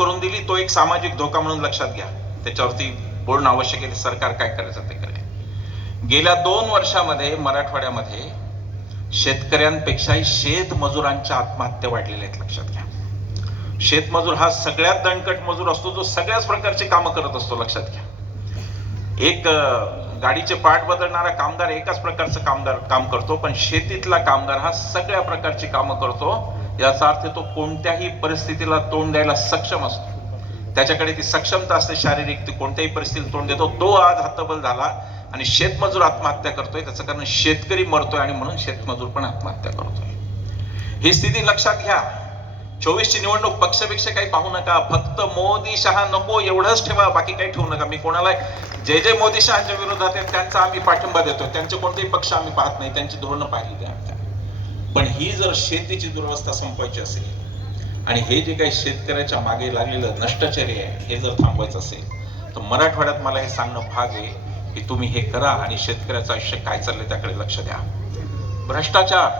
करून दिली, तो एक सामाजिक धोका म्हणून लक्षात घ्या. त्याच्यावरती बोलणं आवश्यक आहे. सरकार काय करायचं ते करेल. गेल्या 2 वर्षामध्ये मराठवाड्यामध्ये शेतकऱ्यांपेक्षाही शेतमजुरांच्या आत्महत्या वाढलेल्या आहेत. लक्षात घ्या. शेतमजूर हा सगळ्यात दणकट मजूर असतो, जो सगळ्याच प्रकारची कामं करत असतो. लक्षात घ्या. एक गाडीचे पार्ट बदलणारा कामगार एकाच प्रकारचं काम करतो, पण शेतीतला कामगार हा सगळ्या प्रकारची कामं करतो. याचा अर्थ तो कोणत्याही परिस्थितीला तोंड द्यायला सक्षम असतो. त्याच्याकडे ती सक्षमता असते शारीरिक, ती कोणत्याही परिस्थितीला तोंड देतो. तो आज हतबल झाला आणि शेतमजूर आत्महत्या करतोय. त्याचं कारण शेतकरी मरतोय आणि म्हणून शेतमजूर पण आत्महत्या करतोय. ही स्थिती लक्षात घ्या. 24 ची निवडणूक पक्षपेक्षा काही पाहू नका. फक्त मोदी शहा नको एवढंच ठेवा, बाकी काही ठेवू नका. मी कोणाला जे मोदी शहाच्या विरोधात आहेत त्यांचा आम्ही पाठिंबा देतो. त्यांचे कोणतेही पक्ष आम्ही पाहत नाही, त्यांची धोरणं पाहिली द्या. पण ही जर शेतीची दुरवस्था संपवायची असेल आणि हे जे काही शेतकऱ्याच्या मागे लागलेलं नष्टचर्य आहे हे जर थांबवायचं असेल तर मराठवाड्यात मला हे सांगणं भाग आहे की तुम्ही हे करा आणि शेतकऱ्याचं आयुष्य काय चाललंय त्याकडे लक्ष द्या. भ्रष्टाचार,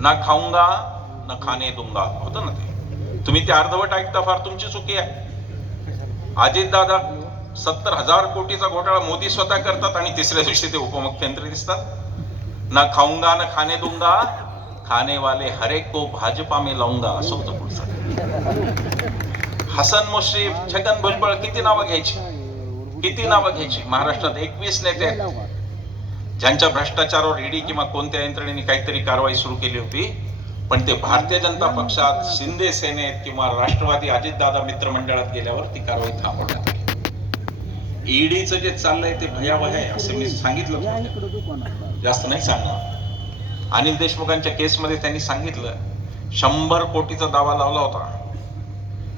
ना खाऊंगा ना खाने दूंगा होतं ना ते. तुम्ही ते अर्धवट ऐकता, फार तुमची चुकी आहे. अजितदादा 70,000 कोटीचा घोटाळा मोदी स्वतः करतात आणि तिसऱ्या दिवशी ते उपमुख्यमंत्री दिसतात. ना खाऊंगा ना खाने दूंगा, खाने वाले हर एक को भाजपा में लाऊंगा असं होतं पुढचं. हसन मुश्रीफ, छगन भुजबळ, किती नावं घ्यायची. महाराष्ट्रात 21 नेते आहेत ज्यांच्या भ्रष्टाचारावर ईडी किंवा कोणत्या यंत्रणेने काहीतरी कारवाई सुरू केली होती. पण ते भारतीय जनता पक्षात, शिंदे सेनेत किंवा राष्ट्रवादी अजितदादा मित्रमंडळात गेल्यावर ती कारवाई थांबवण्यात आली. ईडीचं जे चाललंय ते भयावह आहे असं मी सांगितलं, जास्त नाही सांगणार. अनिल देशमुखांच्या केसमध्ये त्यांनी सांगितलं 100 कोटीचा दावा लावला होता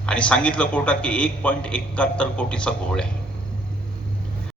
आणि सांगितलं कोर्टात की 1.71 कोटीचा घोळ आहे.